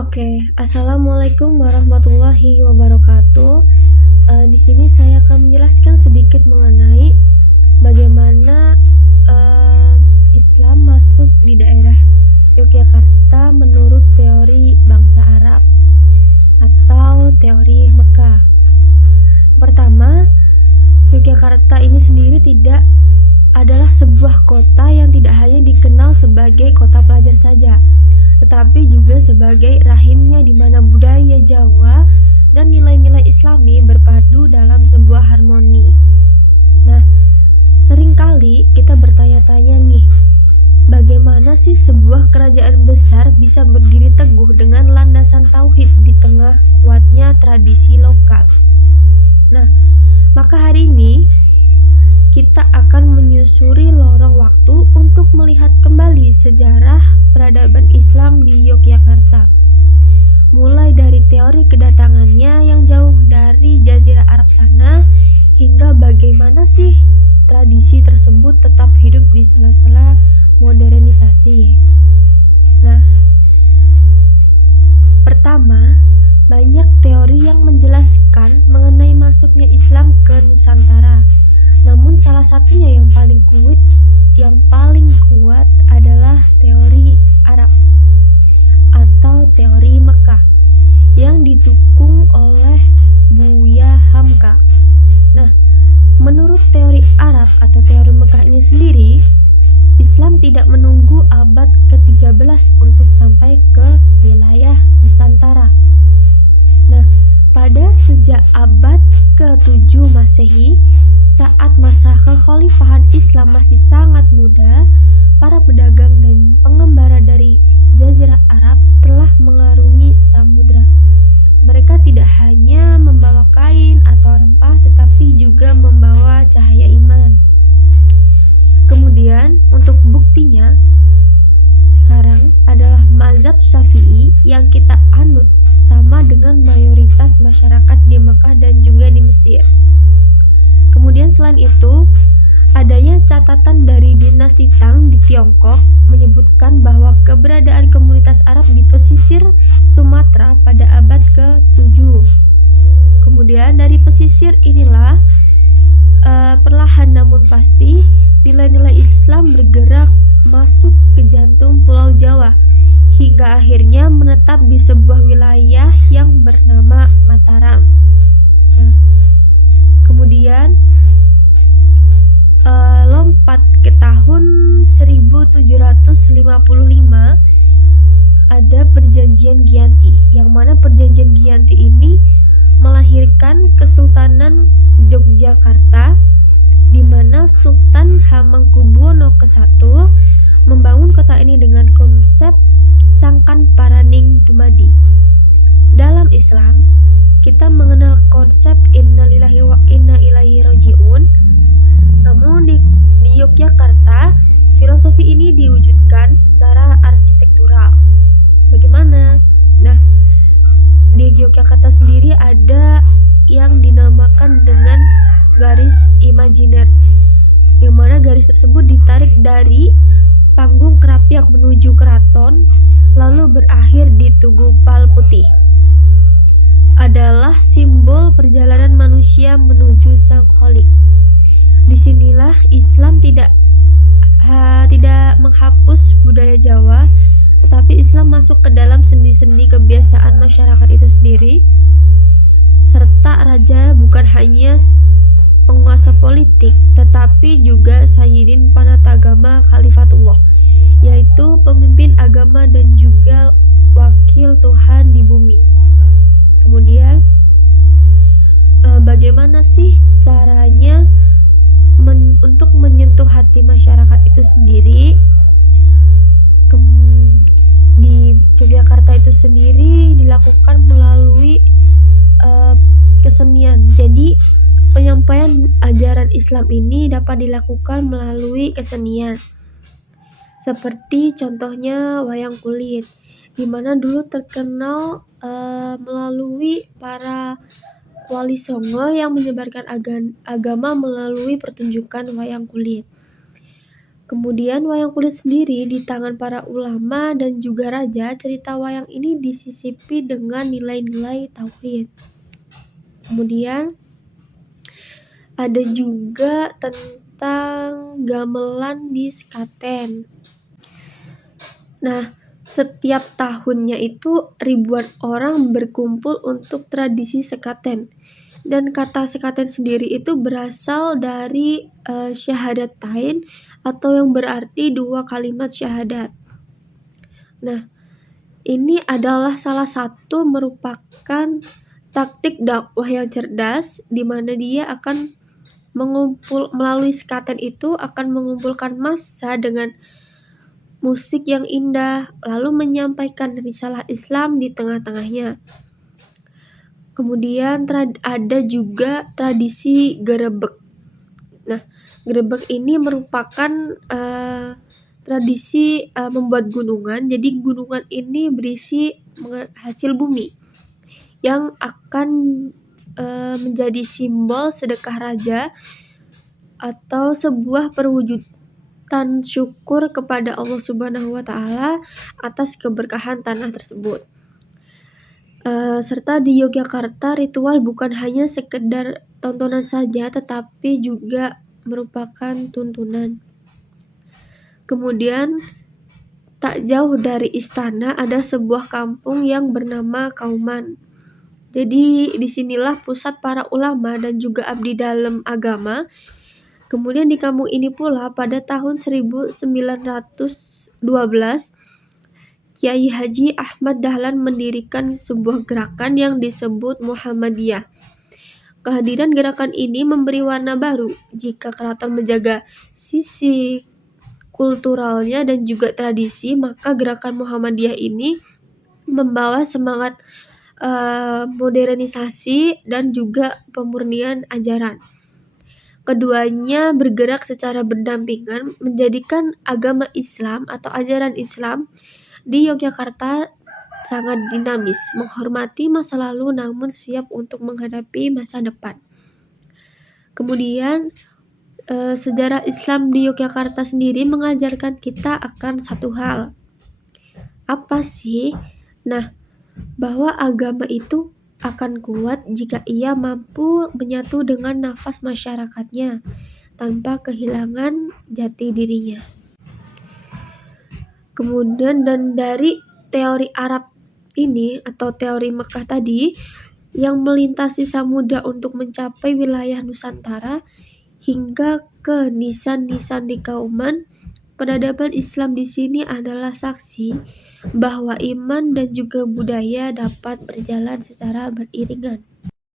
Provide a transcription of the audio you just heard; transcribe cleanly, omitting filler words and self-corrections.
Oke, assalamualaikum warahmatullahi wabarakatuh. Di sini saya akan menjelaskan sedikit mengenai bagaimana eh, Islam masuk di daerah Yogyakarta menurut teori bangsa Arab atau teori Mekah. Pertama, Yogyakarta ini sendiri tidak adalah sebuah kota yang tidak hanya dikenal sebagai kota pelajar saja, tetapi juga sebagai rahimnya di mana budaya Jawa dan nilai-nilai Islami berpadu dalam sebuah harmoni. Nah, seringkali kita bertanya-tanya nih, bagaimana sih sebuah kerajaan besar bisa berdiri teguh dengan landasan tauhid di tengah kuatnya tradisi lokal? Nah, maka hari ini kita akan menyusuri lorong waktu untuk melihat kembali sejarah peradaban Islam di Yogyakarta. Mulai dari teori kedatangannya yang jauh dari Jazirah Arab sana, hingga bagaimana sih tradisi tersebut tetap hidup di sela-sela modernisasi. Nah, pertama, banyak teori yang menjelaskan mengenai masuknya Islam ke Nusantara. Namun salah satunya yang paling kuat adalah teori Arab atau teori Mekah yang didukung oleh Buya Hamka. Nah, menurut teori Arab atau teori Mekah ini sendiri, Islam tidak menunggu abad ke-13 untuk sampai ke wilayah Nusantara. Nah, pada sejak abad ke-7 Masehi, saat masa kekhalifahan Islam masih sangat muda, para pedagang dan pengembara dari Jazirah Arab telah mengarungi samudra. Mereka tidak hanya membawa kain atau rempah, tetapi juga membawa cahaya iman. Kemudian, untuk buktinya, sekarang adalah mazhab Syafi'i yang kita anut sama dengan mayoritas masyarakat di Mekah dan juga di Mesir. Kemudian selain itu, adanya catatan dari dinasti Tang di Tiongkok menyebutkan bahwa keberadaan komunitas Arab di pesisir Sumatera pada abad ke-7. Kemudian dari pesisir inilah perlahan namun pasti nilai-nilai Islam bergerak masuk ke jantung Pulau Jawa hingga akhirnya menetap di sebuah wilayah yang bernama Mataram. Nah, kemudian lompat ke tahun 1755 ada perjanjian Giyanti, yang mana perjanjian Giyanti ini melahirkan Kesultanan Yogyakarta, di mana Sultan Hamengkubuwono ke-1 membangun kota ini dengan konsep Sangkan Paraning Dumadi. Dalam Islam, kita mengenal konsep innalillahi wa inna ilaihi raji'un. Namun di Yogyakarta, filosofi ini diwujudkan secara arsitektural. Bagaimana? Nah, di Yogyakarta sendiri ada yang dinamakan dengan garis imajiner, yang mana garis tersebut ditarik dari panggung Krapyak menuju keraton, lalu berakhir di Tugu Pal Putih. Adalah simbol perjalanan manusia menuju Sang Kholik. Disinilah Islam tidak menghapus budaya Jawa, tetapi Islam masuk ke dalam sendi-sendi kebiasaan masyarakat itu sendiri, serta raja bukan hanya penguasa politik, tetapi juga Sayyidin Panatagama Khalifatullah, yaitu pemimpin agama dan juga wakil Tuhan di bumi. Kemudian, bagaimana sih caranya untuk menyentuh hati masyarakat itu sendiri? Di Yogyakarta itu sendiri dilakukan melalui kesenian. Jadi penyampaian ajaran Islam ini dapat dilakukan melalui kesenian, seperti contohnya wayang kulit, di mana dulu terkenal melalui para Wali Songo yang menyebarkan agama melalui pertunjukan wayang kulit. Kemudian wayang kulit sendiri di tangan para ulama dan juga raja, cerita wayang ini disisipi dengan nilai-nilai tauhid. Kemudian ada juga tentang gamelan di sekaten. Nah, setiap tahunnya itu ribuan orang berkumpul untuk tradisi sekaten. Dan kata sekaten sendiri itu berasal dari syahadatain atau yang berarti 2 kalimat syahadat. Nah, ini adalah salah satu merupakan taktik dakwah yang cerdas, di mana dia akan melalui sekaten itu akan mengumpulkan massa dengan musik yang indah, lalu menyampaikan risalah Islam di tengah-tengahnya. Kemudian ada juga tradisi gerebek. Nah, gerebek ini merupakan tradisi membuat gunungan. Jadi gunungan ini berisi hasil bumi yang akan menjadi simbol sedekah raja atau sebuah perwujudan syukur kepada Allah Subhanahu wa Ta'ala atas keberkahan tanah tersebut. Serta di Yogyakarta ritual bukan hanya sekedar tontonan saja, tetapi juga merupakan tuntunan. Kemudian tak jauh dari istana ada sebuah kampung yang bernama Kauman. Jadi disinilah pusat para ulama dan juga abdi dalam agama. Kemudian di kampung ini pula pada tahun 1912 Kiai Haji Ahmad Dahlan mendirikan sebuah gerakan yang disebut Muhammadiyah. Kehadiran gerakan ini memberi warna baru. Jika keraton menjaga sisi kulturalnya dan juga tradisi, maka gerakan Muhammadiyah ini membawa semangat modernisasi dan juga pemurnian ajaran. Keduanya bergerak secara berdampingan menjadikan agama Islam atau ajaran Islam di Yogyakarta sangat dinamis, menghormati masa lalu namun siap untuk menghadapi masa depan. Kemudian sejarah Islam di Yogyakarta sendiri mengajarkan kita akan satu hal. Apa sih? Nah, bahwa agama itu akan kuat jika ia mampu menyatu dengan nafas masyarakatnya tanpa kehilangan jati dirinya. Kemudian dan dari teori Arab ini atau teori Mekah tadi yang melintasi samudra untuk mencapai wilayah Nusantara hingga ke nisan-nisan di Kauman, peradaban Islam di sini adalah saksi bahwa iman dan juga budaya dapat berjalan secara beriringan.